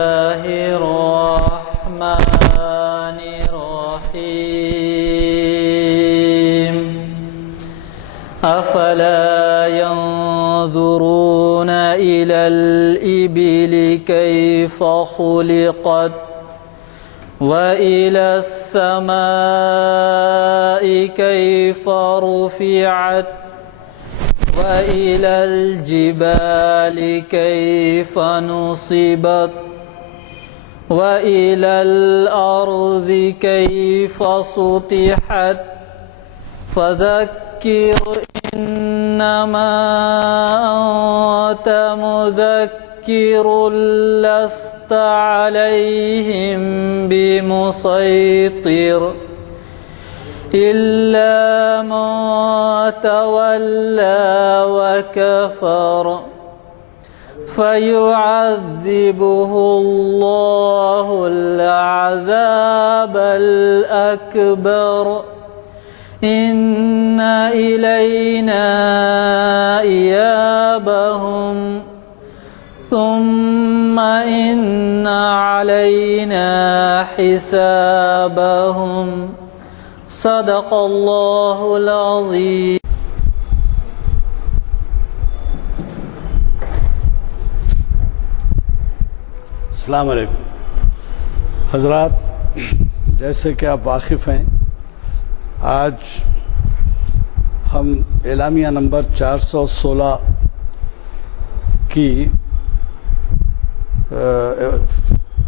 الله الرحمن الرحيم أفلا ينظرون إلى الإبل كيف خلقت وإلى السماء كيف رفعت وإلى الجبال كيف نصبت وإلى الأرض كيف سطحت فذكر إنما أنت مذكر لست عليهم بمسيطر إلا من تولى وكفر فيعذبه الله العذاب الأكبر إن إلينا إيابهم ثم إن علينا حسابهم صدق اللہ العظیم. السلام علیکم حضرات. جیسے کہ آپ واقف ہیں، آج ہم اعلامیہ نمبر 416 کی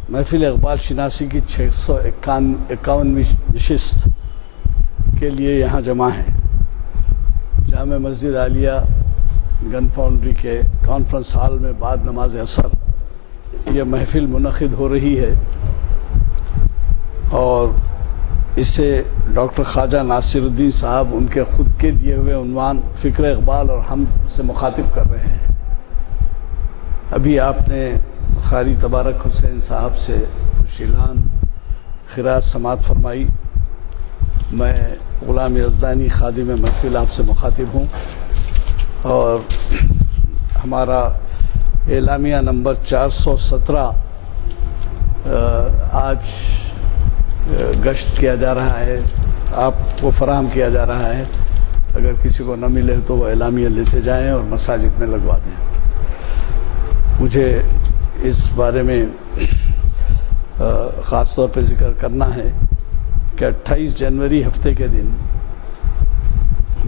محفل اقبال شناسی کی 651ویں نشست کے لیے یہاں جمع ہیں. جامع مسجد عالیہ گن فاؤنڈری کے کانفرنس ہال میں بعد نماز عصر یہ محفل منعقد ہو رہی ہے، اور اسے ڈاکٹر خواجہ ناصر الدین صاحب ان کے خود کے دیے ہوئے عنوان فکر اقبال اور ہم سے مخاطب کر رہے ہیں. ابھی آپ نے قاری تبارک حسین صاحب سے خوشیلان خراج سماعت فرمائی. میں غلام یزدانی خادم محفل آپ سے مخاطب ہوں، اور ہمارا اعلامیہ نمبر 417 آج گشت کیا جا رہا ہے، آپ کو فراہم کیا جا رہا ہے. اگر کسی کو نہ ملے تو وہ اعلامیہ لیتے جائیں اور مساجد میں لگوا دیں. مجھے اس بارے میں خاص طور پہ ذکر کرنا ہے کہ 28 جنوری ہفتے کے دن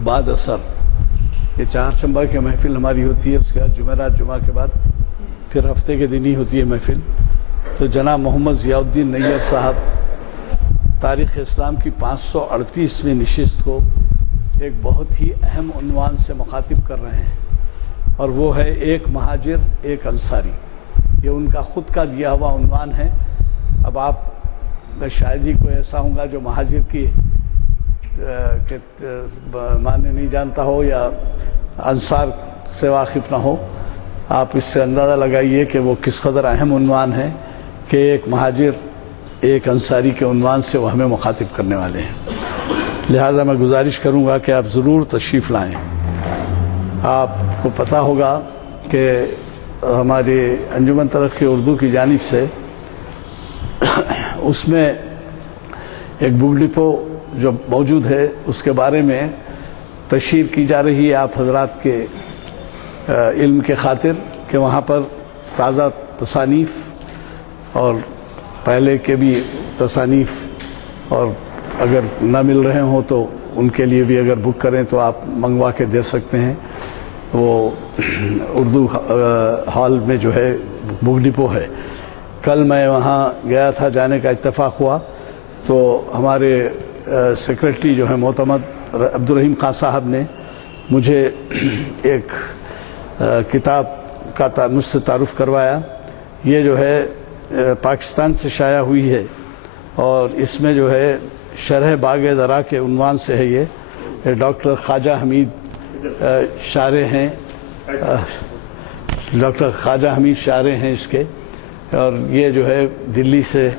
بعد اثر یہ چہارشنبہ کی محفل ہماری ہوتی ہے، اس کے بعد جمعرات جمعہ کے بعد پھر ہفتے کے دن ہی ہوتی ہے محفل. تو جناب محمد ضیاء الدین نیّر صاحب تاریخ اسلام کی 538ویں نشست کو ایک بہت ہی اہم عنوان سے مخاطب کر رہے ہیں، اور وہ ہے ایک مہاجر ایک انصاری. یہ ان کا خود کا دیا ہوا عنوان ہے. اب آپ میں شاید ہی کوئی ایسا ہوں گا جو مہاجر کی معنی نہیں جانتا ہو یا انصار سے واقف نہ ہو. آپ اس سے اندازہ لگائیے کہ وہ کس قدر اہم عنوان ہے کہ ایک مہاجر ایک انصاری کے عنوان سے وہ ہمیں مخاطب کرنے والے ہیں. لہٰذا میں گزارش کروں گا کہ آپ ضرور تشریف لائیں. آپ کو پتہ ہوگا کہ ہماری انجمن ترقی اردو کی جانب سے اس میں ایک بک ڈپو جو موجود ہے اس کے بارے میں تشہیر کی جا رہی ہے آپ حضرات کے علم کے خاطر، کہ وہاں پر تازہ تصانیف اور پہلے کے بھی تصانیف، اور اگر نہ مل رہے ہوں تو ان کے لیے بھی اگر بک کریں تو آپ منگوا کے دے سکتے ہیں. وہ اردو ہال میں جو ہے بک ڈپو ہے. کل میں وہاں گیا تھا، جانے کا اتفاق ہوا تو ہمارے سیکرٹری جو ہے معتمد عبدالرحیم خان صاحب نے مجھے ایک کتاب کا مجھ سے تعارف کروایا. یہ جو ہے پاکستان سے شائع ہوئی ہے، اور اس میں جو ہے شرح باغ درا کے عنوان سے ہے. یہ ڈاکٹر خواجہ حمید شارح ہیں، ڈاکٹر خواجہ حمید شارح ہیں اس کے، اور یہ جو ہے دلی سے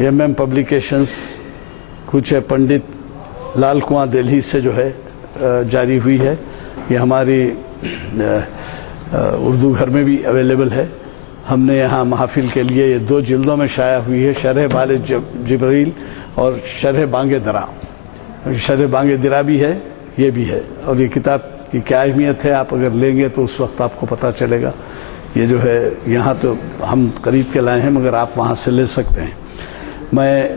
MM پبلیکیشنز کچھ پنڈت لال کنواں دہلی سے جو ہے جاری ہوئی ہے. یہ ہماری اردو گھر میں بھی اویلیبل ہے. ہم نے یہاں محافل کے لیے یہ 2 جلدوں میں شائع ہوئی ہے، شرح بال جبریل اور شرح بانگ درا۔ شرح بانگ درا بھی ہے، یہ بھی ہے، اور یہ کتاب کی کیا اہمیت ہے آپ اگر لیں گے تو اس وقت آپ کو پتہ چلے گا۔ یہ جو ہے یہاں تو ہم خرید کے لائے ہیں مگر آپ وہاں سے لے سکتے ہیں۔ میں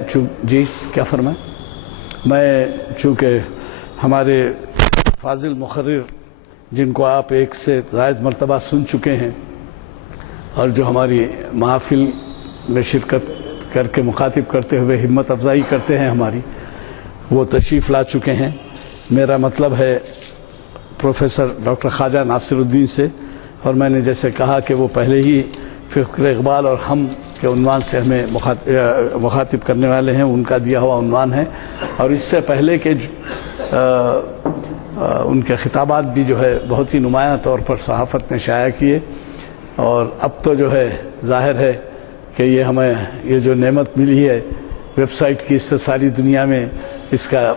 جی کیا فرمائیں؟ میں چونکہ ہمارے فاضل مقرر جن کو آپ 1 سے زائد مرتبہ سن چکے ہیں اور جو ہماری محافل میں شرکت کر کے مخاطب کرتے ہوئے ہمت افزائی کرتے ہیں ہماری، وہ تشریف لا چکے ہیں۔ میرا مطلب ہے پروفیسر ڈاکٹر خواجہ ناصر الدین سے، اور میں نے جیسے کہا کہ وہ پہلے ہی فکر اقبال اور ہم کے عنوان سے ہمیں مخاطب کرنے والے ہیں، ان کا دیا ہوا عنوان ہے، اور اس سے پہلے کہ ان کے خطابات بھی جو ہے بہت ہی نمایاں طور پر صحافت نے شائع کیے، اور اب تو جو ہے ظاہر ہے کہ یہ ہمیں یہ جو نعمت ملی ہے ویب سائٹ کی، اس سے ساری دنیا میں اس کا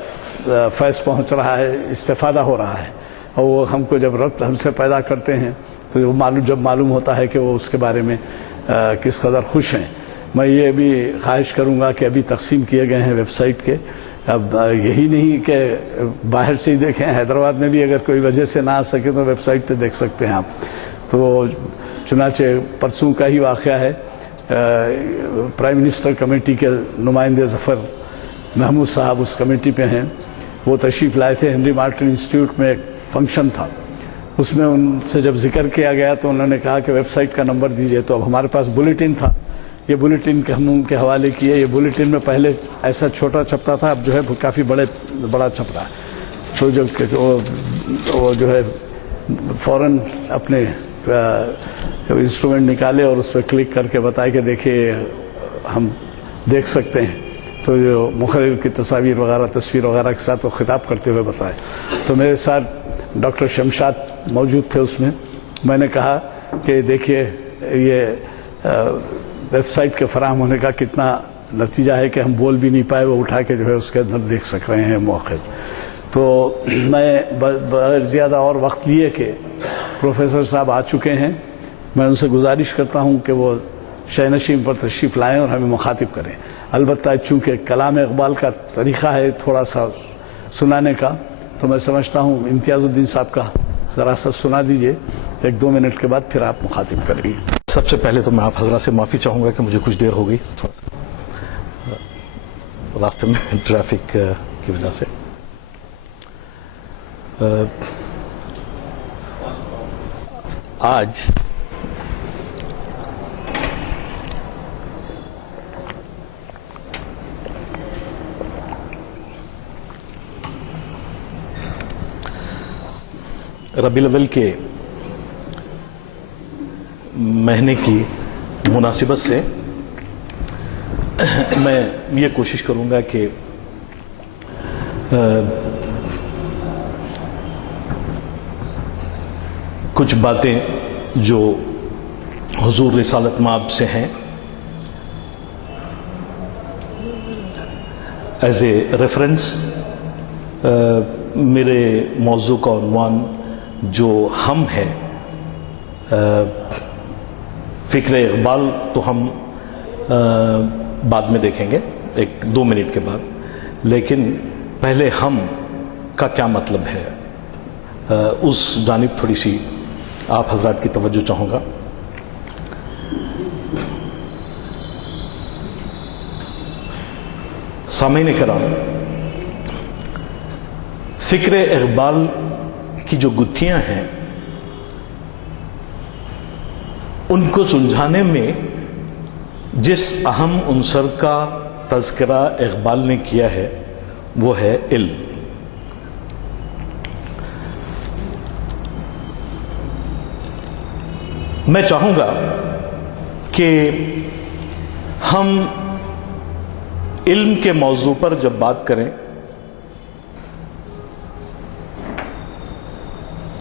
فیض پہنچ رہا ہے، استفادہ ہو رہا ہے، اور وہ ہم کو جب ربط ہم سے پیدا کرتے ہیں تو جب معلوم ہوتا ہے کہ وہ اس کے بارے میں کس قدر خوش ہیں۔ میں یہ بھی خواہش کروں گا کہ ابھی تقسیم کیے گئے ہیں ویب سائٹ کے، اب یہی نہیں کہ باہر سے ہی دیکھیں، حیدرآباد میں بھی اگر کوئی وجہ سے نہ آ سکے تو ویب سائٹ پہ دیکھ سکتے ہیں آپ۔ تو چنانچہ پرسوں کا ہی واقعہ ہے، پرائم منسٹر کمیٹی کے نمائندے ظفر محمود صاحب اس کمیٹی پہ ہیں، وہ تشریف لائے تھے۔ ہنری مارٹن انسٹیٹیوٹ میں ایک فنکشن تھا، اس میں ان سے جب ذکر کیا گیا تو انہوں نے کہا کہ ویب سائٹ کا نمبر دیجئے، تو اب ہمارے پاس بلیٹن تھا، یہ بلیٹن کے ہم ان کے حوالے کیے۔ یہ بلیٹن میں پہلے ایسا چھوٹا چھپتا تھا، اب جو ہے کافی بڑا چھپ رہا ہے، تو جو وہ جو ہے فوراً اپنے انسٹرومنٹ نکالے اور اس پہ کلک کر کے بتائے کہ دیکھیے ہم دیکھ سکتے ہیں، تو جو مقرر کی تصویر وغیرہ کے ساتھ وہ خطاب کرتے ہوئے بتائے۔ تو میرے ساتھ ڈاکٹر شمشاد موجود تھے اس میں۔ میں نے کہا کہ دیکھیے یہ ویب سائٹ کے فراہم ہونے کا کتنا نتیجہ ہے کہ ہم بول بھی نہیں پائے، وہ اٹھا کے جو ہے اس کے اندر دیکھ سک رہے ہیں موقع۔ تو میں بغیر زیادہ اور وقت لیے کہ پروفیسر صاحب آ چکے ہیں، میں ان سے گزارش کرتا ہوں کہ وہ شہ نشین پر تشریف لائیں اور ہمیں مخاطب کریں۔ البتہ چونکہ کلام اقبال کا طریقہ ہے تھوڑا سا سنانے کا، تو میں سمجھتا ہوں امتیاز الدین صاحب کا ذرا سا سنا دیجئے، 1-2 منٹ کے بعد پھر آپ مخاطب کریں۔ سب سے پہلے تو میں آپ حضرات سے معافی چاہوں گا کہ مجھے کچھ دیر ہو گئی، تھوڑا سا راستے میں ٹریفک کی وجہ سے۔ آج ربیع الاول کے مہینے کی مناسبت سے میں یہ کوشش کروں گا کہ کچھ باتیں جو حضور رسالت مآب سے ہیں ایز اے ریفرنس، میرے موضوع کا عنوان جو ہم ہے، فکر اقبال تو ہم بعد میں دیکھیں گے 1-2 منٹ کے بعد، لیکن پہلے ہم کا کیا مطلب ہے اس جانب تھوڑی سی آپ حضرات کی توجہ چاہوں گا۔ سامعین کرام، فکر اقبال کی جو گتھیاں ہیں ان کو سلجھانے میں جس اہم عنصر کا تذکرہ اقبال نے کیا ہے وہ ہے علم۔ میں چاہوں گا کہ ہم علم کے موضوع پر جب بات کریں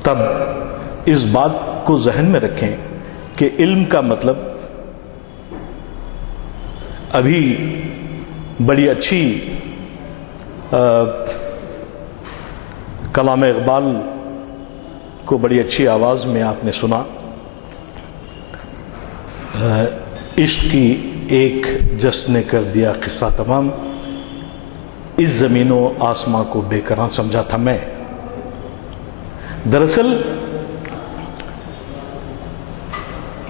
تب اس بات کو ذہن میں رکھیں کہ علم کا مطلب ابھی بڑی اچھی کلام اقبال کو بڑی اچھی آواز میں آپ نے سنا عشق کی ایک جس نے کر دیا قصہ تمام، اس زمین و آسماں کو بے قرار سمجھا تھا میں۔ دراصل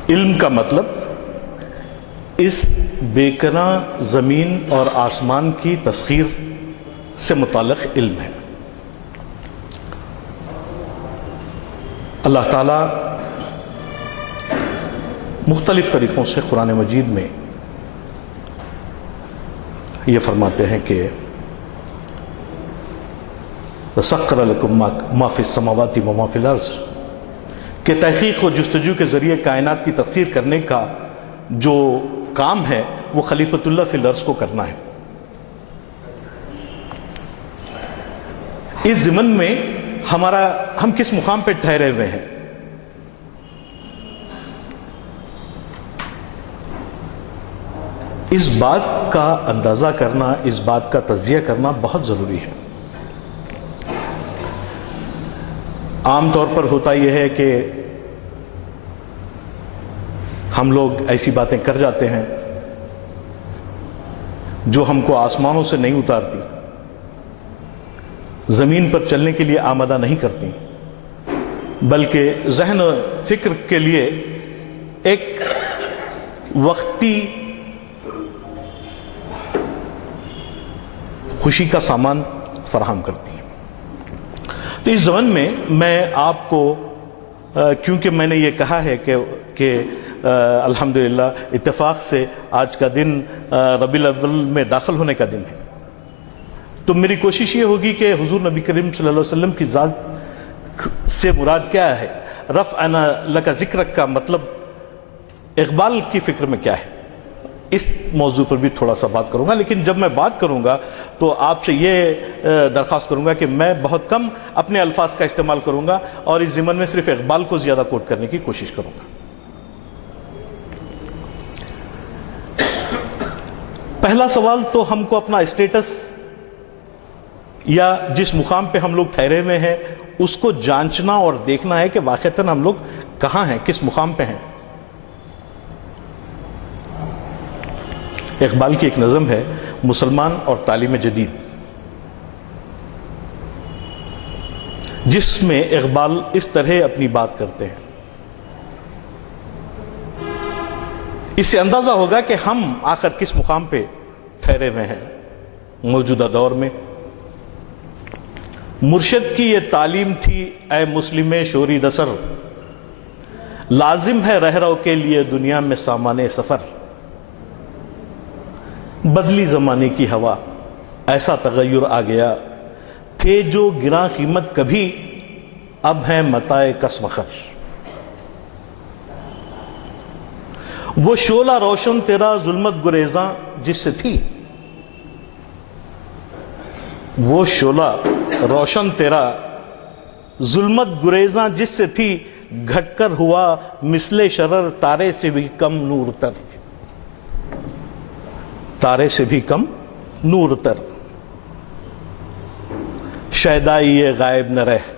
علم کا مطلب اس بے قرار زمین اور آسمان کی تسخیر سے متعلق علم ہے۔ اللہ تعالیٰ مختلف طریقوں سے قرآن مجید میں یہ فرماتے ہیں کہ وَسَخَّرَ لَكُم مَا فِي السَّمَاوَاتِ وَمَا فِي الْأَرْضِ کہ تحقیق و جستجو کے ذریعے کائنات کی تسخیر کرنے کا جو کام ہے وہ خلیفۃ اللہ فی الارض کو کرنا ہے۔ اس ضمن میں ہم کس مقام پہ ٹھہرے ہوئے ہیں؟ اس بات کا اندازہ کرنا، اس بات کا تجزیہ کرنا بہت ضروری ہے۔ عام طور پر ہوتا یہ ہے کہ ہم لوگ ایسی باتیں کر جاتے ہیں جو ہم کو آسمانوں سے نہیں اتارتی، زمین پر چلنے کے لیے آمادہ نہیں کرتی، بلکہ ذہن و فکر کے لیے ایک وقتی خوشی کا سامان فراہم کرتی ہیں۔ تو اس زمن میں میں آپ کو کیونکہ میں نے یہ کہا ہے کہ الحمدللہ اتفاق سے آج کا دن ربیع الاول میں داخل ہونے کا دن ہے، تو میری کوشش یہ ہوگی کہ حضور نبی کریم صلی اللہ علیہ وسلم کی ذات سے مراد کیا ہے، رفعنا لک ذکرک کا مطلب اقبال کی فکر میں کیا ہے، اس موضوع پر بھی تھوڑا سا بات کروں گا۔ لیکن جب میں بات کروں گا تو آپ سے یہ درخواست کروں گا کہ میں بہت کم اپنے الفاظ کا استعمال کروں گا اور اس ضمن میں صرف اقبال کو زیادہ کوٹ کرنے کی کوشش کروں گا۔ پہلا سوال تو ہم کو اپنا اسٹیٹس یا جس مقام پہ ہم لوگ ٹھہرے ہوئے ہیں اس کو جانچنا اور دیکھنا ہے کہ واقعتاً ہم لوگ کہاں ہیں، کس مقام پہ ہیں۔ اقبال کی ایک نظم ہے مسلمان اور تعلیم جدید، جس میں اقبال اس طرح اپنی بات کرتے ہیں۔ اس سے اندازہ ہوگا کہ ہم آخر کس مقام پہ ٹھہرے ہوئے ہیں موجودہ دور میں۔ مرشد کی یہ تعلیم تھی اے مسلم شوری دسر، لازم ہے رہرو کے لیے دنیا میں سامان سفر۔ بدلی زمانے کی ہوا ایسا تغیر آ گیا، تھے جو گراں قیمت کبھی اب ہیں متاع کس وخر۔ وہ شعلہ روشن تیرا ظلمت گریزاں جس سے تھی، وہ شعلہ روشن تیرا ظلمت گریزاں جس سے تھی، گھٹ کر ہوا مثل شرر تارے سے بھی کم نور تر، تارے سے بھی کم نور تر۔ شیدائی غائب نہ رہ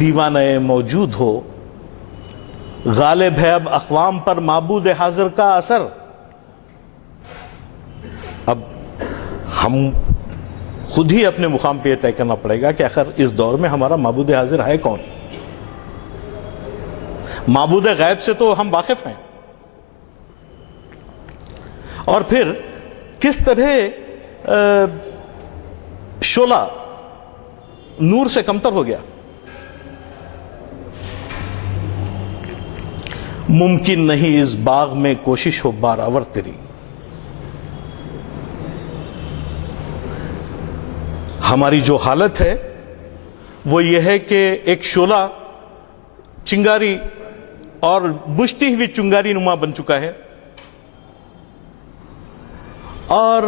دیوانہ موجود ہو، غالب ہے اب اقوام پر معبود حاضر کا اثر۔ اب ہم خود ہی اپنے مقام پہ یہ طے کرنا پڑے گا کہ آخر اس دور میں ہمارا معبود حاضر ہے کون۔ معبود غیب سے تو ہم واقف ہیں، اور پھر کس طرح شعلہ نور سے کمتر ہو گیا۔ ممکن نہیں اس باغ میں کوشش ہو بارآور تیری، ہماری جو حالت ہے وہ یہ ہے کہ ایک شعلہ چنگاری اور بجھتی ہوئی چنگاری نما بن چکا ہے، اور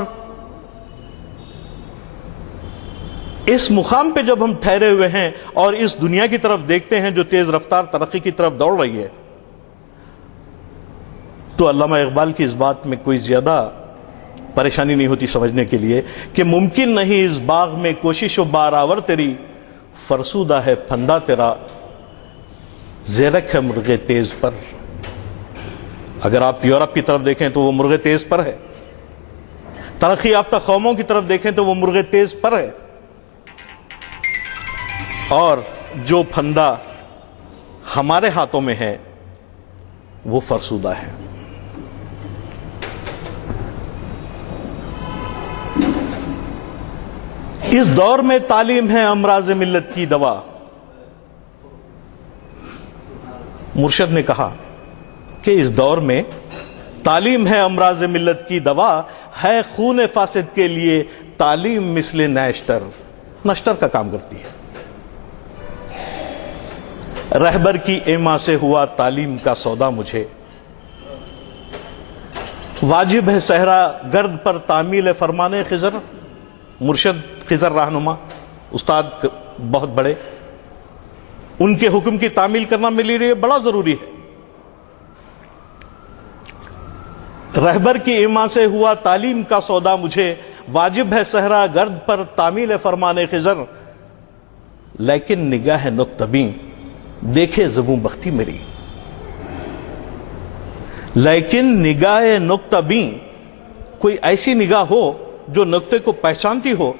اس مقام پہ جب ہم ٹھہرے ہوئے ہیں اور اس دنیا کی طرف دیکھتے ہیں جو تیز رفتار ترقی کی طرف دوڑ رہی ہے، تو علامہ اقبال کی اس بات میں کوئی زیادہ پریشانی نہیں ہوتی سمجھنے کے لیے کہ ممکن نہیں اس باغ میں کوشش و بارآور تیری، فرسودہ ہے پھندا تیرا زیرک ہے مرغ تیز پر۔ اگر آپ یورپ کی طرف دیکھیں تو وہ مرغ تیز پر ہے، ترقی یافتہ قوموں کی طرف دیکھیں تو وہ مرغ تیز پر ہے، اور جو پھندا ہمارے ہاتھوں میں ہے وہ فرسودہ ہے۔ اس دور میں تعلیم ہے امراض ملت کی دوا۔ مرشد نے کہا کہ اس دور میں تعلیم ہے امراض ملت کی دوا، ہے خون فاسد کے لیے تعلیم مثل نشتر کا کام کرتی ہے۔ رہبر کی ایما سے ہوا تعلیم کا سودا مجھے، واجب ہے صحرا گرد پر تعمیل فرمانے خضر۔ مرشد خضر رہنما استاد بہت بڑے، ان کے حکم کی تعمیل کرنا میرے لیے بڑا ضروری ہے۔ رہبر کی ایما سے ہوا تعلیم کا سودا مجھے، واجب ہے صحرا گرد پر تعمیل فرمانے خضر، لیکن نگاہ نقطہ بین دیکھے زبوں بختی میری، لیکن نگاہ نقطہ بین کوئی ایسی نگاہ ہو جو نقطے کو پہچانتی ہو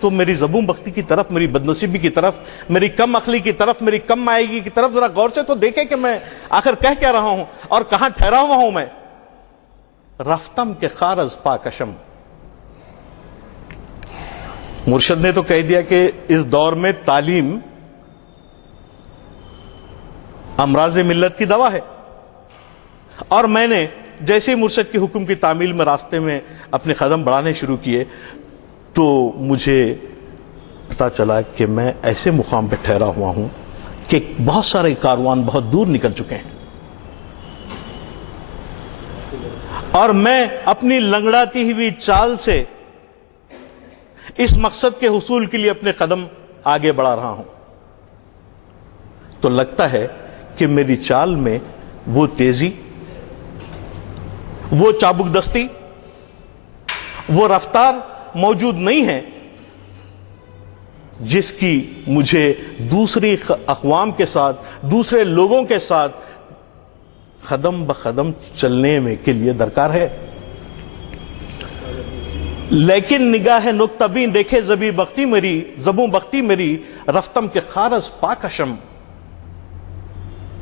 تو میری زبوں بختی کی طرف، میری بدنصیبی کی طرف، میری کم عقلی کی طرف، میری کم مائگی کی طرف ذرا غور سے تو دیکھے کہ میں آخر کہہ کیا رہا ہوں اور کہاں ٹھہرا ہوا ہوں میں۔ رفتم کے خارز پاکشم۔ مرشد نے تو کہہ دیا کہ اس دور میں تعلیم امراض ملت کی دوا ہے، اور میں نے جیسے مرشد کے حکم کی تعمیل میں راستے میں اپنے قدم بڑھانے شروع کیے تو مجھے پتا چلا کہ میں ایسے مقام پہ ٹھہرا ہوا ہوں کہ بہت سارے کاروان بہت دور نکل چکے ہیں، اور میں اپنی لنگڑاتی ہوئی چال سے اس مقصد کے حصول کے لیے اپنے قدم آگے بڑھا رہا ہوں۔ تو لگتا ہے کہ میری چال میں وہ تیزی، وہ چابک دستی، وہ رفتار موجود نہیں ہے جس کی مجھے دوسری اقوام کے ساتھ، دوسرے لوگوں کے ساتھ قدم بقدم چلنے میں کے لیے درکار ہے۔ لیکن نگاہ نقطہ بین دیکھے زبوں بختی میری، رفتم کے خارز پاکشم۔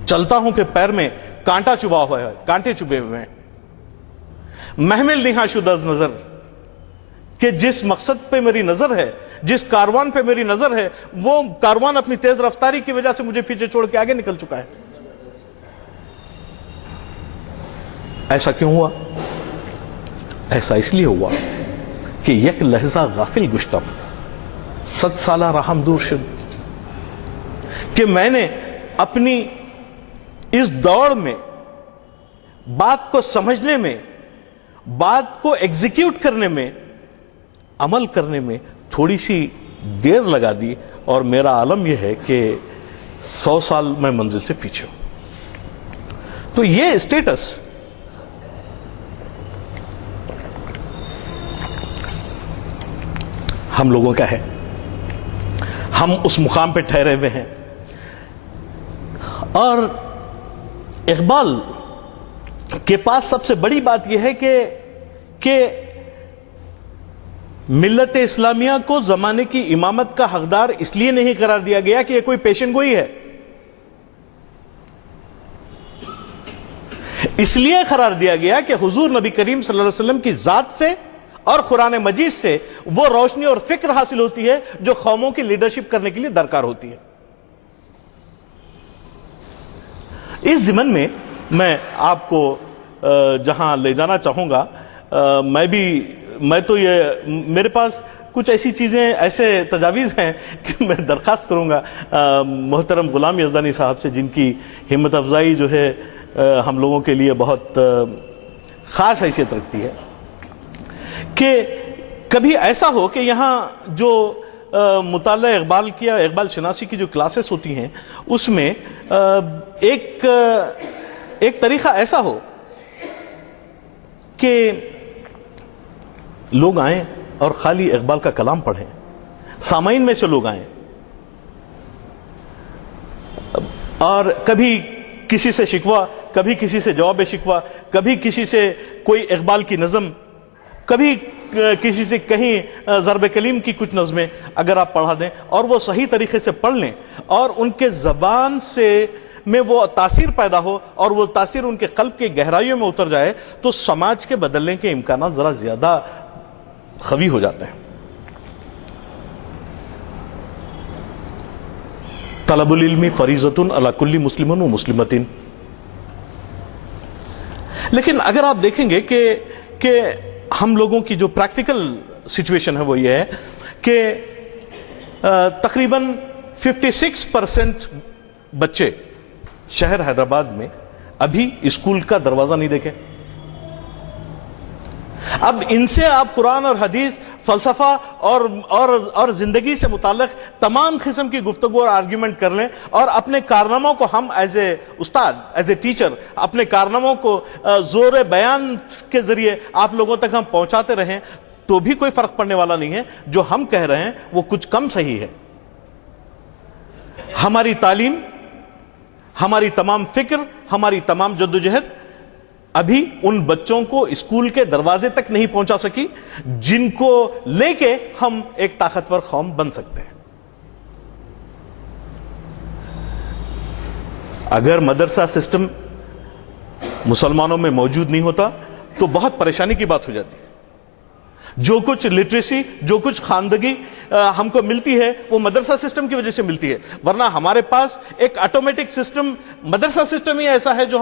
چلتا ہوں کہ پیر میں کانٹا چبھا ہوا ہے، کانٹے چبھے ہوئے ہیں۔ محمل نہا شدہ نظر کہ جس مقصد پہ میری نظر ہے، جس کاروان پہ میری نظر ہے، وہ کاروان اپنی تیز رفتاری کی وجہ سے مجھے پیچھے چھوڑ کے آگے نکل چکا ہے۔ ایسا کیوں ہوا؟ ایسا اس لیے ہوا کہ یک لحظہ غافل گشتم 100 سالہ رحم دور شد، کہ میں نے اپنی اس دوڑ میں بات کو سمجھنے میں، بات کو ایگزیکیوٹ کرنے میں، عمل کرنے میں تھوڑی سی دیر لگا دی، اور میرا عالم یہ ہے کہ 100 سال میں منزل سے پیچھے ہوں۔ تو یہ اسٹیٹس ہم لوگوں کا ہے، ہم اس مقام پہ ٹھہرے ہوئے ہیں۔ اور اقبال کے پاس سب سے بڑی بات یہ ہے کہ ملت اسلامیہ کو زمانے کی امامت کا حقدار اس لیے نہیں قرار دیا گیا کہ یہ کوئی پیشن گوئی ہے، اس لیے قرار دیا گیا کہ حضور نبی کریم صلی اللہ علیہ وسلم کی ذات سے اور قرآن مجید سے وہ روشنی اور فکر حاصل ہوتی ہے جو قوموں کی لیڈرشپ کرنے کے لیے درکار ہوتی ہے۔ اس ضمن میں میں آپ کو جہاں لے جانا چاہوں گا، میرے پاس کچھ ایسی چیزیں، ایسے تجاویز ہیں کہ میں درخواست کروں گا محترم غلام یزدانی صاحب سے، جن کی ہمت افزائی جو ہے ہم لوگوں کے لیے بہت خاص حیثیت رکھتی ہے، کہ کبھی ایسا ہو کہ یہاں جو مطالعہ اقبال کیا، اقبال شناسی کی جو کلاسز ہوتی ہیں، اس میں ایک طریقہ ایسا ہو کہ لوگ آئیں اور خالی اقبال کا کلام پڑھیں، سامعین میں سے لوگ آئیں، اور کبھی کسی سے شکوہ کبھی کسی سے جواب شکوہ، کبھی کسی سے کوئی اقبال کی نظم، کبھی کسی سے کہیں ضرب کلیم کی کچھ نظمیں اگر آپ پڑھا دیں اور وہ صحیح طریقے سے پڑھ لیں اور ان کے زبان سے میں وہ تاثیر پیدا ہو اور وہ تاثیر ان کے قلب کی گہرائیوں میں اتر جائے تو سماج کے بدلنے کے امکانات ذرا زیادہ قوی ہو جاتے ہیں۔ طلب العلم فریضۃ علی کل مسلم و مسلمۃ۔ لیکن اگر آپ دیکھیں گے کہ ہم لوگوں کی جو پریکٹیکل سچویشن ہے وہ یہ ہے کہ تقریباً 56% بچے شہر حیدرآباد میں ابھی اسکول کا دروازہ نہیں دیکھے۔ اب ان سے آپ قرآن اور حدیث، فلسفہ اور زندگی سے متعلق تمام قسم کی گفتگو اور آرگیومنٹ کر لیں اور اپنے کارناموں کو ہم ایز اے استاد، ایز اے ٹیچر اپنے کارناموں کو زور بیان کے ذریعے آپ لوگوں تک ہم پہنچاتے رہیں تو بھی کوئی فرق پڑنے والا نہیں ہے۔ جو ہم کہہ رہے ہیں وہ کچھ کم صحیح ہے۔ ہماری تعلیم، ہماری تمام فکر، ہماری تمام جدوجہد ابھی ان بچوں کو اسکول کے دروازے تک نہیں پہنچا سکی جن کو لے کے ہم ایک طاقتور قوم بن سکتے ہیں۔ اگر مدرسہ سسٹم مسلمانوں میں موجود نہیں ہوتا تو بہت پریشانی کی بات ہو جاتی ہے۔ جو کچھ لٹریسی، جو کچھ خواندگی ہم کو ملتی ہے وہ مدرسہ سسٹم کی وجہ سے ملتی ہے، ورنہ ہمارے پاس ایک آٹومیٹک سسٹم، مدرسہ سسٹم ہی ایسا ہے جو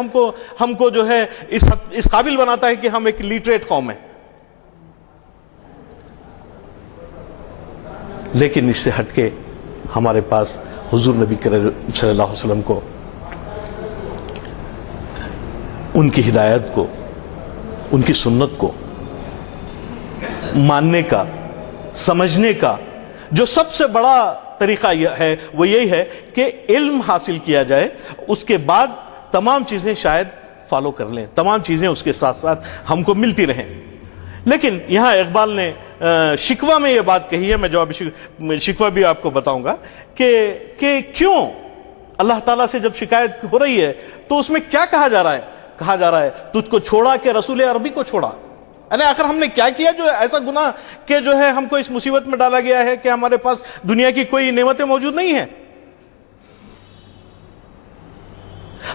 ہم کو جو ہے اس قابل بناتا ہے کہ ہم ایک لٹریٹ قوم ہیں۔ لیکن اس سے ہٹ کے ہمارے پاس حضور نبی کریم صلی اللہ علیہ وسلم کو، ان کی ہدایت کو، ان کی سنت کو ماننے کا، سمجھنے کا جو سب سے بڑا طریقہ ہے وہ یہی ہے کہ علم حاصل کیا جائے، اس کے بعد تمام چیزیں شاید فالو کر لیں، تمام چیزیں اس کے ساتھ ساتھ ہم کو ملتی رہیں۔ لیکن یہاں اقبال نے شکوہ میں یہ بات کہی ہے، میں جواب شکوہ بھی آپ کو بتاؤں گا کہ کیوں اللہ تعالیٰ سے جب شکایت ہو رہی ہے تو اس میں کیا کہا جا رہا ہے تجھ کو چھوڑا کہ رسول عربی کو چھوڑا۔ یعنی آخر ہم نے کیا کیا جو ایسا گناہ کہ جو ہے ہم کو اس مصیبت میں ڈالا گیا ہے کہ ہمارے پاس دنیا کی کوئی نعمتیں موجود نہیں ہیں،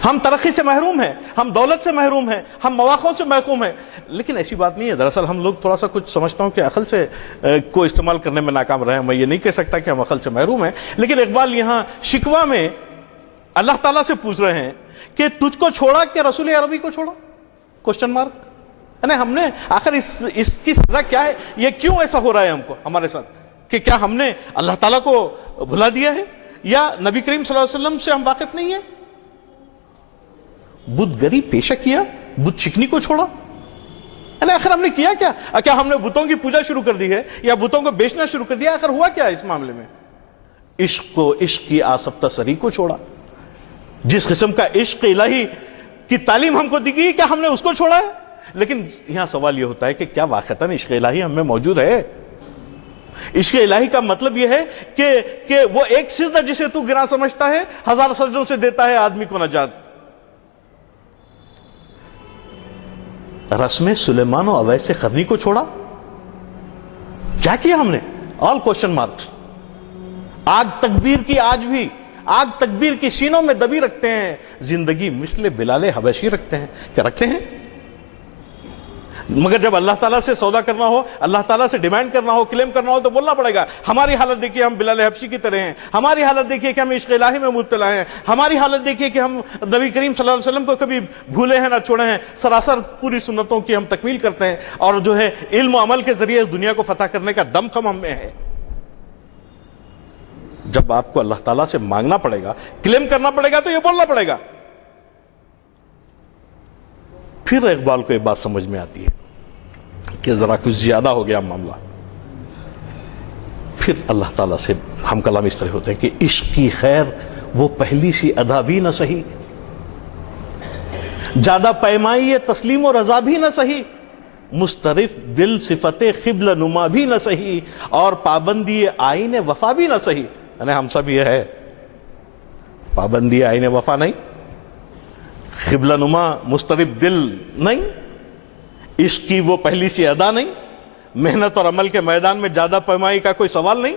ہم ترقی سے محروم ہیں، ہم دولت سے محروم ہیں، ہم مواقع سے محروم ہیں۔ لیکن ایسی بات نہیں ہے، دراصل ہم لوگ تھوڑا سا کچھ سمجھتا ہوں کہ عقل سے کو استعمال کرنے میں ناکام رہے ہیں۔ میں یہ نہیں کہہ سکتا کہ ہم عقل سے محروم ہیں، لیکن اقبال یہاں شکوہ میں اللہ تعالیٰ سے پوچھ رہے ہیں کہ تجھ کو چھوڑا کہ رسول عربی کو چھوڑا؟ Question mark. یعنی ہم نے آخر اس کی سزا کیا ہے؟ یہ کیوں ایسا ہو رہا ہے ہم کو، ہمارے ساتھ، کہ کیا ہم نے اللہ تعالیٰ کو بھلا دیا ہے یا نبی کریم صلی اللہ علیہ وسلم سے ہم واقف نہیں ہیں؟ بت گری پیشہ کیا، بت شکنی کو چھوڑا، یعنی آخر ہم نے کیا کیا ہم نے بتوں کی پوجا شروع کر دی ہے یا بتوں کو بیچنا شروع کر دیا؟ آخر ہوا کیا اس معاملے میں؟ عشق کو، عشق کی آصفتہ سری کو چھوڑا۔ جس قسم کا عشق الہی کی تعلیم ہم کو دی گئی کیا ہم نے اس کو چھوڑا ہے؟ لیکن یہاں سوال یہ ہوتا ہے کہ کیا واقعتاً عشق الہی ہم میں موجود ہے؟ عشق الہی کا مطلب یہ ہے کہ وہ ایک سجدہ جسے تو گناہ سمجھتا ہے 1000 سجدوں سے دیتا ہے آدمی کو نجات۔ رسم سلیمان و اویس قرنی کو چھوڑا، کیا کیا ہم نے؟ آل کوشچن مارکس۔ آگ تکبیر کی آج بھی، آگ تکبیر کی سینوں میں دبی رکھتے ہیں، زندگی مثل بلال حبشی رکھتے ہیں، کیا رکھتے ہیں؟ مگر جب اللہ تعالیٰ سے سودا کرنا ہو، اللہ تعالیٰ سے ڈیمانڈ کرنا ہو، کلیم کرنا ہو تو بولنا پڑے گا ہماری حالت دیکھیے ہم بلال حبشی کی طرح ہیں، ہماری حالت دیکھیے کہ ہم عشق الہی میں مبتلا ہیں، ہماری حالت دیکھیے کہ ہم نبی کریم صلی اللہ علیہ وسلم کو کبھی بھولے ہیں نہ چھوڑے ہیں، سراسر پوری سنتوں کی ہم تکمیل کرتے ہیں، اور جو ہے علم و عمل کے ذریعے اس دنیا کو فتح کرنے کا دم خم ہم میں ہے۔ جب آپ کو اللہ تعالیٰ سے مانگنا پڑے گا، کلیم کرنا پڑے گا تو یہ بولنا پڑے گا۔ پھر اقبال کو یہ بات سمجھ میں آتی ہے کہ ذرا کچھ زیادہ ہو گیا معاملہ۔ پھر اللہ تعالیٰ سے ہم کلام اس طرح ہوتے ہیں کہ عشق کی خیر وہ پہلی سی ادا بھی نہ سہی، زیادہ پیمائی تسلیم و رضا بھی نہ سہی، مسترف دل صفت قبل نما بھی نہ سہی، اور پابندی آئین وفا بھی نہ سہی۔ یعنی ہم سب یہ ہے، پابندی آئین وفا نہیں، قبلہ نما مضطرب دل نہیں، عشق کی وہ پہلی سی ادا نہیں، محنت اور عمل کے میدان میں زیادہ پیمائی کا کوئی سوال نہیں.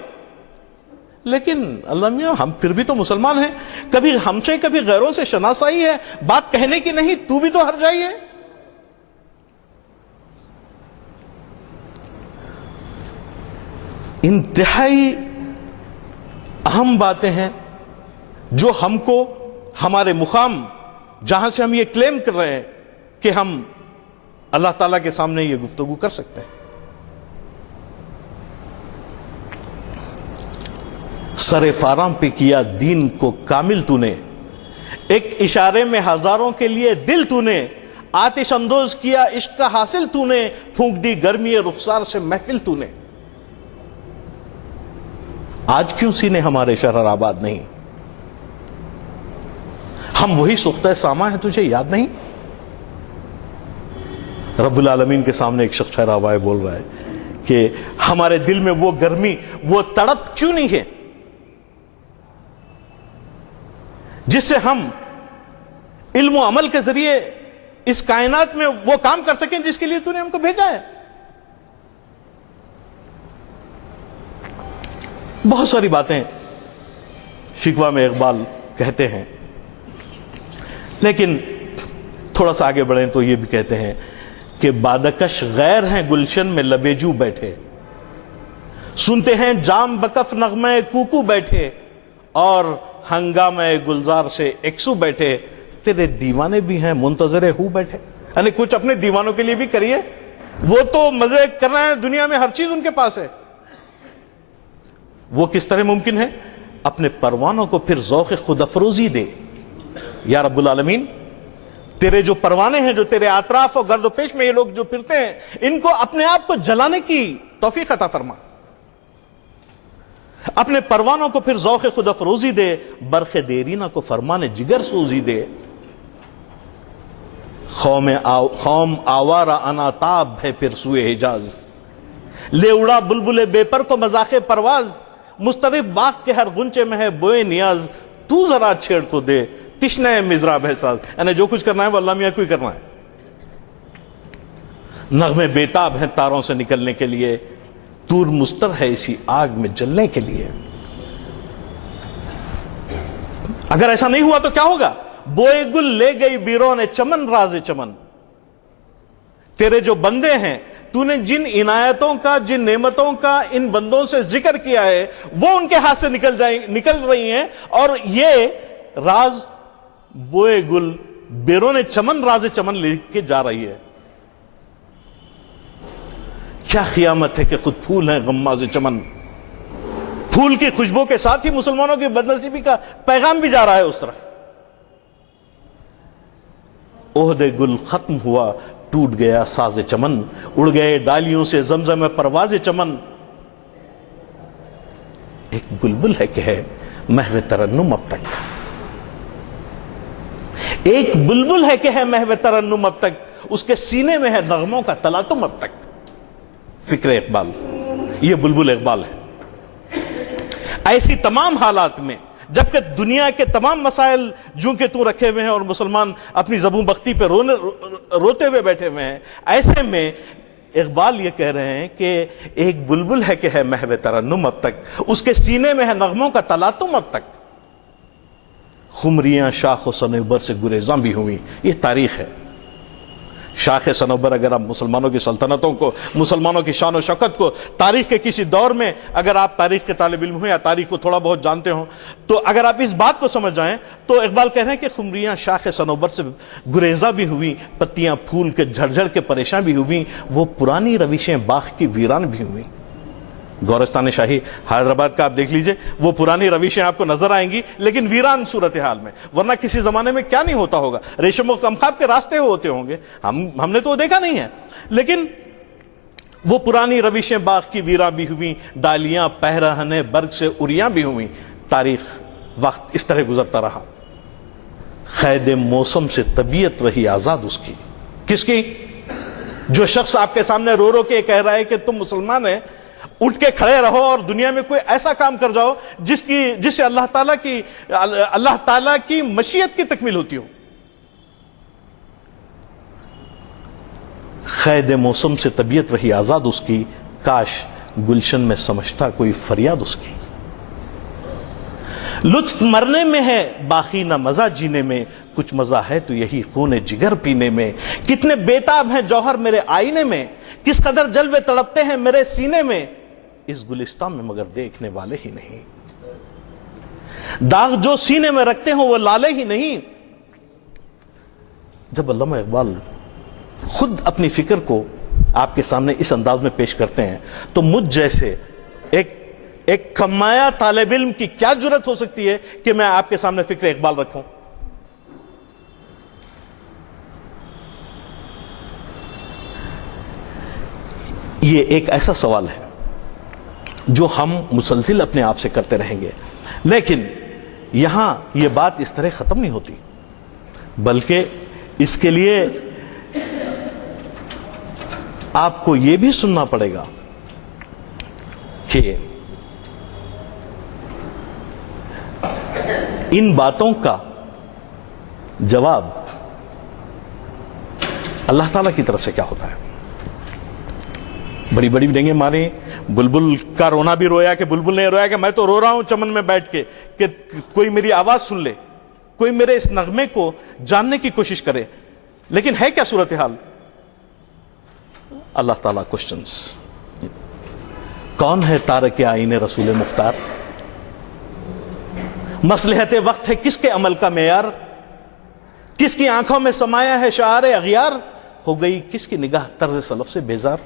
لیکن اللہ میاں ہم پھر بھی تو مسلمان ہیں، کبھی ہم سے کبھی غیروں سے شناسائی ہے، بات کہنے کی نہیں، تو بھی تو ہر جائی ہے. انتہائی اہم باتیں ہیں جو ہم کو ہمارے مقام جہاں سے ہم یہ کلیم کر رہے ہیں کہ ہم اللہ تعالیٰ کے سامنے یہ گفتگو کر سکتے ہیں. سر فارام پہ کیا دین کو کامل تو نے، ایک اشارے میں ہزاروں کے لیے دل تو نے، آتش اندوز کیا عشق کا حاصل تو نے، پھونک دی گرمی رخسار سے محفل تو نے. آج کیوں سینے ہمارے شرر آباد نہیں؟ ہم وہی سختہ ساما ہے، تجھے یاد نہیں؟ رب العالمین کے سامنے ایک شخص ٹھہرا ہوا ہے، بول رہا ہے کہ ہمارے دل میں وہ گرمی، وہ تڑپ کیوں نہیں ہے جس سے ہم علم و عمل کے ذریعے اس کائنات میں وہ کام کر سکیں جس کے لیے تو نے ہم کو بھیجا ہے. بہت ساری باتیں شکوہ میں اقبال کہتے ہیں، لیکن تھوڑا سا آگے بڑھیں تو یہ بھی کہتے ہیں کہ بادکش غیر ہیں گلشن میں لبیجو بیٹھے، سنتے ہیں جام بکف نغمہ کوکو بیٹھے، اور ہنگامہ گلزار سے ایکسو بیٹھے، تیرے دیوانے بھی ہیں منتظر ہو بیٹھے. یعنی کچھ اپنے دیوانوں کے لیے بھی کریے، وہ تو مزے کر رہے ہیں، دنیا میں ہر چیز ان کے پاس ہے. وہ کس طرح ممکن ہے؟ اپنے پروانوں کو پھر ذوق خود افروزی دے. یا رب العالمین، تیرے جو پروانے ہیں، جو تیرے اطراف اور گرد و پیش میں یہ لوگ جو پھرتے ہیں، ان کو اپنے آپ کو جلانے کی توفیق عطا فرما. اپنے پروانوں کو پھر ذوق خود افروزی دے، برق دیرینہ کو فرمان جگر سوزی دے. قوم آوارہ انا تاب ہے پھر سوئے حجاز، لے اڑا بلبل بے پر کو مذاق پرواز، مسترب باغ کے ہر غنچے میں ہے بوئے نیاز، تو ذرا چھیڑ تو دے تشنہ مزراب ہے ساز. یعنی جو کچھ کرنا ہے وہ اللہ میاں کو ہی کرنا ہے. نغمے بیتاب ہیں تاروں سے نکلنے کے لیے، تور مستر ہے اسی آگ میں جلنے کے لیے. اگر ایسا نہیں ہوا تو کیا ہوگا؟ بوئے گل لے گئی بیرون چمن راز چمن. تیرے جو بندے ہیں، تو نے جن عنایتوں کا، جن نعمتوں کا ان بندوں سے ذکر کیا ہے، وہ ان کے ہاتھ سے نکل رہی ہیں، اور یہ راز بوئے گل بیرون چمن راز چمن لے کے جا رہی ہے. کیا قیامت ہے کہ خود پھول ہیں غماز چمن. پھول کی خوشبو کے ساتھ ہی مسلمانوں کی بدنصیبی کا پیغام بھی جا رہا ہے اس طرف. عہد گل ختم ہوا، ٹوٹ گیا ساز چمن، اڑ گئے ڈالیوں سے زمزم پرواز چمن. ایک بلبل ہے کہ ہے محو ترنم اب تک، ایک بلبل ہے کہ ہے محو ترنم اب تک، اس کے سینے میں ہے نغموں کا تلاطم اب تک. فکر اقبال، یہ بلبل اقبال ہے. ایسی تمام حالات میں جبکہ دنیا کے تمام مسائل جوں کہ تو رکھے ہوئے ہیں اور مسلمان اپنی زبون بختی پہ روتے ہوئے بیٹھے ہوئے ہیں، ایسے میں اقبال یہ کہہ رہے ہیں کہ ایک بلبل ہے کہ ہے محو ترنم اب تک، اس کے سینے میں ہے نغموں کا تلاطم اب تک. خمریاں شاخ و صنوبر سے گریزاں بھی ہوئیں. یہ تاریخ ہے. شاخ صنوبر، اگر آپ مسلمانوں کی سلطنتوں کو، مسلمانوں کی شان و شوکت کو تاریخ کے کسی دور میں، اگر آپ تاریخ کے طالب علم ہوں یا تاریخ کو تھوڑا بہت جانتے ہوں، تو اگر آپ اس بات کو سمجھ جائیں تو اقبال کہہ رہے ہیں کہ خمریاں شاخ صنوبر سے گریزاں بھی ہوئیں، پتیاں پھول کے جھڑ جھڑ کے پریشاں بھی ہوئیں، وہ پرانی روشیں باغ کی ویران بھی ہوئیں. گورستان شاہی حیدرآباد کا آپ دیکھ لیجئے، وہ پرانی روشیں آپ کو نظر آئیں گی لیکن ویران صورتحال میں. ورنہ کسی زمانے میں کیا نہیں ہوتا ہوگا، ریشم و کمخاب کے راستے ہوتے ہوں گے، ہم نے تو وہ دیکھا نہیں ہے، لیکن وہ پرانی روشیں باغ کی ویران بھی ہوئیں، ڈالیاں پہرہن برگ سے اریاں بھی ہوئیں. تاریخ وقت اس طرح گزرتا رہا. قید موسم سے طبیعت رہی آزاد اس کی. کس کی؟ جو شخص آپ کے سامنے رو رو کے کہہ رہا ہے کہ تم مسلمان ہیں، اٹھ کے کھڑے رہو اور دنیا میں کوئی ایسا کام کر جاؤ جس سے اللہ تعالیٰ کی مشیت کی تکمیل ہوتی ہو. قید موسم سے طبیعت رہی آزاد اس کی، کاش گلشن میں سمجھتا کوئی فریاد اس کی۔ لطف مرنے میں ہے باقی نہ مزہ جینے میں، کچھ مزہ ہے تو یہی خون جگر پینے میں۔ کتنے بیتاب ہیں جوہر میرے آئینے میں، کس قدر جلوے تڑپتے ہیں میرے سینے میں، اس گلستان میں مگر دیکھنے والے ہی نہیں۔ داغ جو سینے میں رکھتے ہوں وہ لالے ہی نہیں۔ جب علامہ اقبال خود اپنی فکر کو آپ کے سامنے اس انداز میں پیش کرتے ہیں تو مجھ جیسے ایک کمایا طالب علم کی کیا جرت ہو سکتی ہے کہ میں آپ کے سامنے فکر اقبال رکھوں۔ یہ ایک ایسا سوال ہے جو ہم مسلسل اپنے آپ سے کرتے رہیں گے، لیکن یہاں یہ بات اس طرح ختم نہیں ہوتی، بلکہ اس کے لیے آپ کو یہ بھی سننا پڑے گا کہ ان باتوں کا جواب اللہ تعالیٰ کی طرف سے کیا ہوتا ہے۔ بڑی بڑی ڈینگیں ماریں، بلبل کا رونا بھی رویا کہ بلبل نے رویا کہ میں تو رو رہا ہوں چمن میں بیٹھ کے، کہ کوئی میری آواز سن لے، کوئی میرے اس نغمے کو جاننے کی کوشش کرے، لیکن ہے کیا صورتحال؟ اللہ تعالیٰ کوشچنز، کون ہے تارک آئین رسول مختار؟ مصلحت وقت ہے کس کے عمل کا معیار؟ کس کی آنکھوں میں سمایا ہے شعار اغیار؟ ہو گئی کس کی نگاہ طرز سلف سے بیزار؟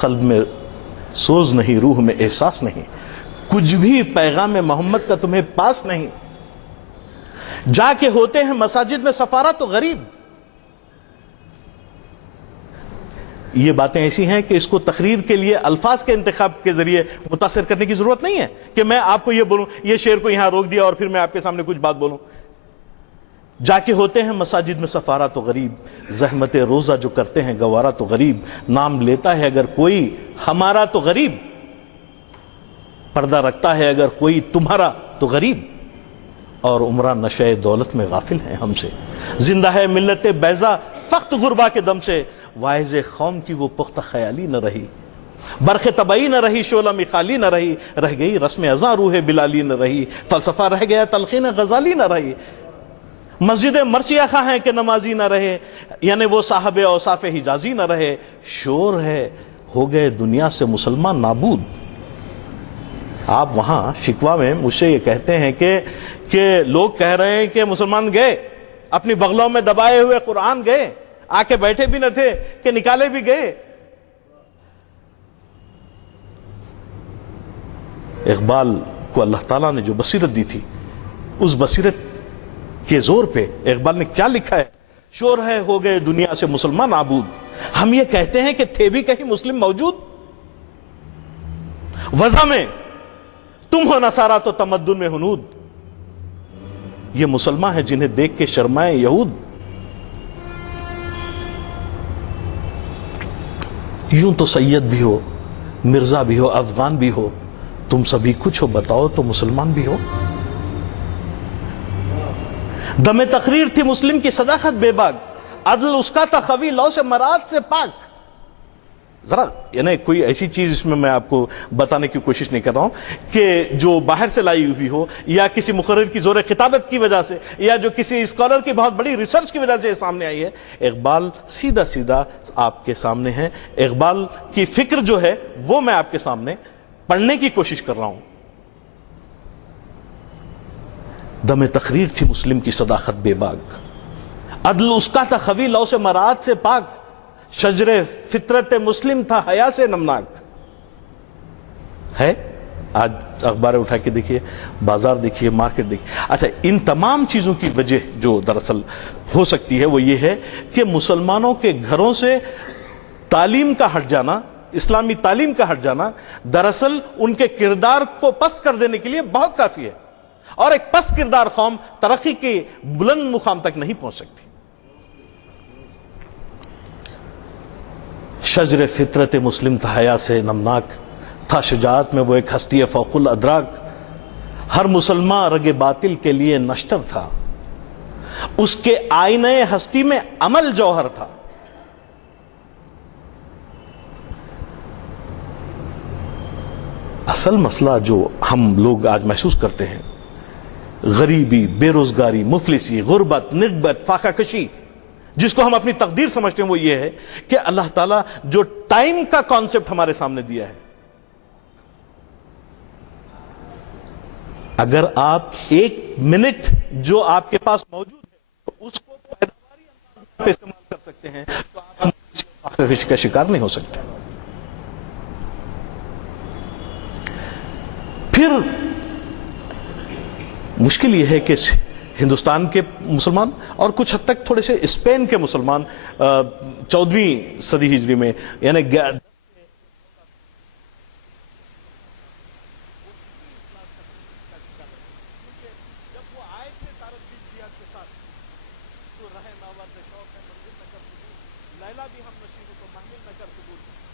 قلب میں سوز نہیں، روح میں احساس نہیں، کچھ بھی پیغام محمد کا تمہیں پاس نہیں، جا کے ہوتے ہیں مساجد میں سفارہ تو غریب۔ یہ باتیں ایسی ہیں کہ اس کو تقریر کے لیے الفاظ کے انتخاب کے ذریعے متاثر کرنے کی ضرورت نہیں ہے کہ میں آپ کو یہ بولوں، یہ شعر کو یہاں روک دیا اور پھر میں آپ کے سامنے کچھ بات بولوں۔ جا کے ہوتے ہیں مساجد میں سفارہ تو غریب، زحمت روزہ جو کرتے ہیں گوارا تو غریب، نام لیتا ہے اگر کوئی ہمارا تو غریب، پردہ رکھتا ہے اگر کوئی تمہارا تو غریب، اور عمرہ نشے دولت میں غافل ہیں ہم سے، زندہ ہے ملت بیضا فخت غربا کے دم سے، واعظ قوم کی وہ پختہ خیالی نہ رہی، برق طبعی نہ رہی، شعلہ مخالی نہ رہی، رہ گئی رسم ازاں روح بلالی نہ رہی، فلسفہ رہ گیا تلقین غزالی نہ رہی، مسجد مرثیہ خواہ ہیں کہ نمازی نہ رہے، یعنی وہ صاحب اوصاف حجازی نہ رہے، شور ہے ہو گئے دنیا سے مسلمان نابود۔ آپ وہاں شکوہ میں مجھ سے یہ کہتے ہیں کہ لوگ کہہ رہے ہیں کہ مسلمان گئے اپنی بغلوں میں دبائے ہوئے قرآن گئے، آ کے بیٹھے بھی نہ تھے کہ نکالے بھی گئے۔ اقبال کو اللہ تعالیٰ نے جو بصیرت دی تھی، اس بصیرت کے زور پہ اقبال نے کیا لکھا ہے؟ شور ہے ہو گئے دنیا سے مسلمان نابود۔ ہم یہ کہتے ہیں کہ تھے بھی کہیں مسلم موجود؟ وضع میں تم ہو نصارہ تو تمدن میں ہنود، یہ مسلمان ہیں جنہیں دیکھ کے شرمائے یہود۔ یوں تو سید بھی ہو، مرزا بھی ہو، افغان بھی ہو، تم سبھی کچھ ہو، بتاؤ تو مسلمان بھی ہو۔ دم تقریر تھی مسلم کی صداقت بے باک، عدل اس کا تھا خوی لو سے مراد سے پاک۔ ذرا یعنی کوئی ایسی چیز اس میں آپ کو بتانے کی کوشش نہیں کر رہا ہوں کہ جو باہر سے لائی ہوئی ہو، یا کسی مقرر کی زور خطابت کی وجہ سے، یا جو کسی اسکالر کی بہت بڑی ریسرچ کی وجہ سے سامنے آئی ہے۔ اقبال سیدھا سیدھا آپ کے سامنے ہے، اقبال کی فکر جو ہے وہ میں آپ کے سامنے پڑھنے کی کوشش کر رہا ہوں۔ دم تقریر تھی مسلم کی صداقت بے باک، عدل اس کا تھا خوی لو سے مراد سے پاک، شجر فطرت مسلم تھا حیا سے نمناک۔ ہے آج اخبار اٹھا کے دیکھیے، بازار دیکھیے، مارکیٹ دیکھیے۔ اچھا، ان تمام چیزوں کی وجہ جو دراصل ہو سکتی ہے وہ یہ ہے کہ مسلمانوں کے گھروں سے تعلیم کا ہٹ جانا، اسلامی تعلیم کا ہٹ جانا، دراصل ان کے کردار کو پست کر دینے کے لیے بہت کافی ہے، اور ایک پست کردار قوم ترقی کے بلند مقام تک نہیں پہنچ سکتی۔ شجر فطرت مسلم تھا حیا سے نمناک، تھا شجاعت میں وہ ایک ہستی فوق الادراک، ہر مسلمان رگ باطل کے لیے نشتر تھا، اس کے آئینہ ہستی میں عمل جوہر تھا، اصل مسئلہ جو ہم لوگ آج محسوس کرتے ہیں، غریبی، بے روزگاری، مفلسی، غربت، نغبت، فاقہ کشی، جس کو ہم اپنی تقدیر سمجھتے ہیں، وہ یہ ہے کہ اللہ تعالیٰ جو ٹائم کا کانسیپٹ ہمارے سامنے دیا ہے، اگر آپ 1 منٹ جو آپ کے پاس موجود ہے اس کو پیداواری انداز میں استعمال کر سکتے ہیں تو آپ فاقہ کشی کا شکار نہیں ہو سکتے۔ پھر مشکل یہ ہے کہ ہندوستان کے مسلمان اور کچھ حد تک تھوڑے سے اسپین کے مسلمان 14ویں صدی ہجری میں، یعنی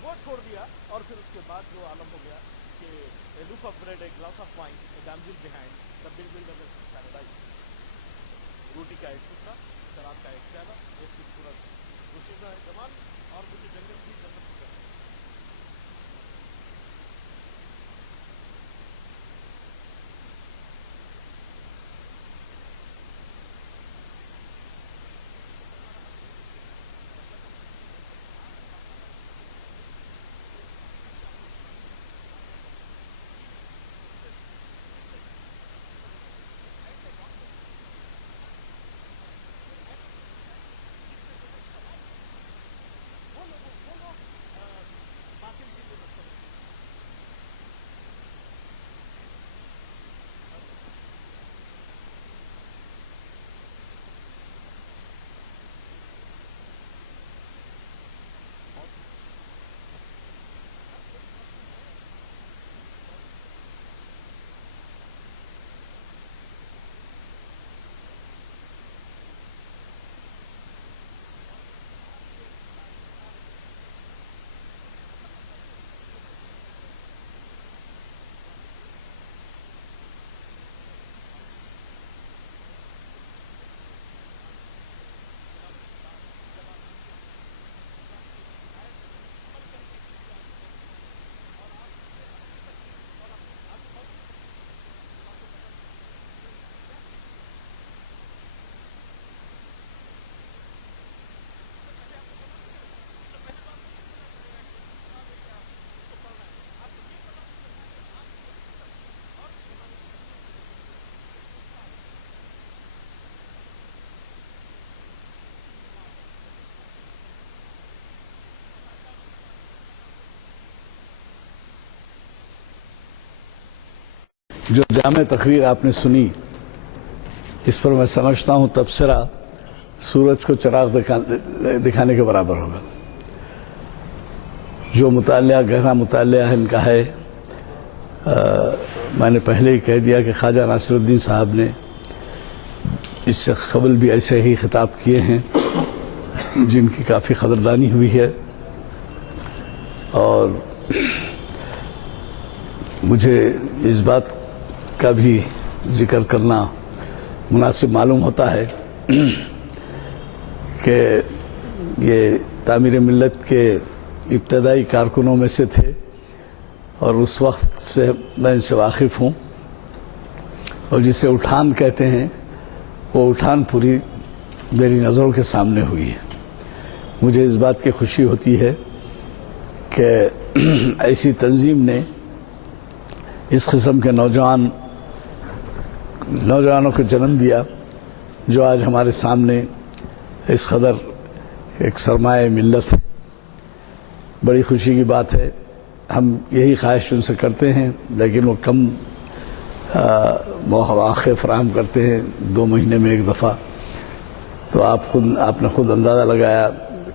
وہ چھوڑ دیا، اور پھر اس کے بعد جو عالم ہو گیا کہ a loaf of bread, a glass of wine, a damsel behind, the bewilderment of paradise. روٹی کا ایک ٹکڑا، شراب کا ایک پیالہ، ایک خوبصورت دوشیزہ جمال، اور مجھے جنت کی جنت کی جنت۔ جو جامع تقریر آپ نے سنی، اس پر میں سمجھتا ہوں تبصرہ سورج کو چراغ دکھانے کے برابر ہوگا۔ جو مطالعہ، گہرا مطالعہ ان کا ہے، میں نے پہلے ہی کہہ دیا کہ خواجہ ناصر الدین صاحب نے اس سے قبل بھی ایسے ہی خطاب کیے ہیں جن کی کافی قدردانی ہوئی ہے، اور مجھے اس بات کا بھی ذکر کرنا مناسب معلوم ہوتا ہے کہ یہ تعمیر ملت کے ابتدائی کارکنوں میں سے تھے، اور اس وقت سے میں ان سے واقف ہوں، اور جسے اٹھان کہتے ہیں وہ اٹھان پوری میری نظروں کے سامنے ہوئی ہے۔ مجھے اس بات کی خوشی ہوتی ہے کہ ایسی تنظیم نے اس قسم کے نوجوانوں کو جنم دیا جو آج ہمارے سامنے اس قدر ایک سرمایہ ملت ہے۔ بڑی خوشی کی بات ہے، ہم یہی خواہش ان سے کرتے ہیں، لیکن وہ کم مواقع فراہم کرتے ہیں، 2 مہینے میں ایک دفعہ۔ تو آپ نے خود اندازہ لگایا،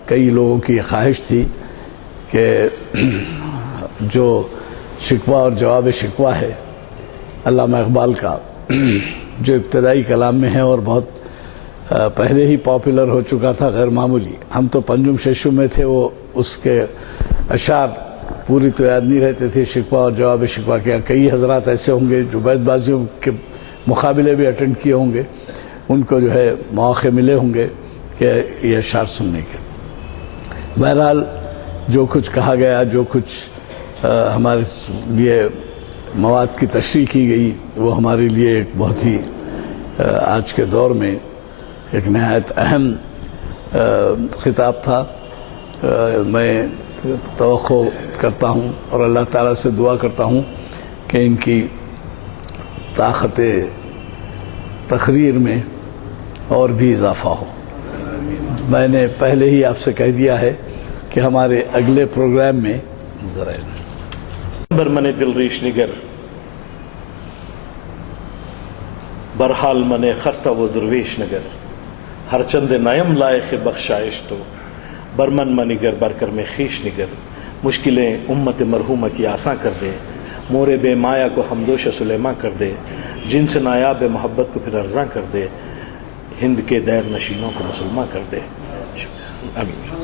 کئی لوگوں کی یہ خواہش تھی کہ جو شکوہ اور جواب شکوہ ہے علامہ اقبال کا، جو ابتدائی کلام میں ہے اور بہت پہلے ہی پاپولر ہو چکا تھا، غیر معمولی، ہم تو پنجم ششم میں تھے، وہ اس کے اشعار پوری تو یاد نہیں رہتے تھے، شکوہ اور جواب شکوہ کے۔ کئی حضرات ایسے ہوں گے جو بیت بازیوں کے مقابلے بھی اٹینڈ کیے ہوں گے، ان کو جو ہے مواقع ملے ہوں گے کہ یہ اشعار سننے کے۔ بہرحال جو کچھ کہا گیا، جو کچھ ہمارے لیے مواد کی تشریح کی گئی وہ ہمارے لیے ایک بہت ہی آج کے دور میں ایک نہایت اہم خطاب تھا۔ میں توقع کرتا ہوں اور اللہ تعالیٰ سے دعا کرتا ہوں کہ ان کی طاقت تقریر میں اور بھی اضافہ ہو۔ میں نے پہلے ہی آپ سے کہہ دیا ہے کہ ہمارے اگلے پروگرام میں برمن دل ریش نگر برحال من خستہ و درویش نگر ہر چند نیم لائق بخشائش تو برمن منگر برکر میں خیش نگر مشکلیں امت مرحومہ کی آساں کر دے، مور بے مایا کو ہمدوش سلیماں کر دے، جن سے نایاب محبت کو پھر ارزاں کر دے، ہند کے دیر نشینوں کو مسلمان کر دے۔ آمین۔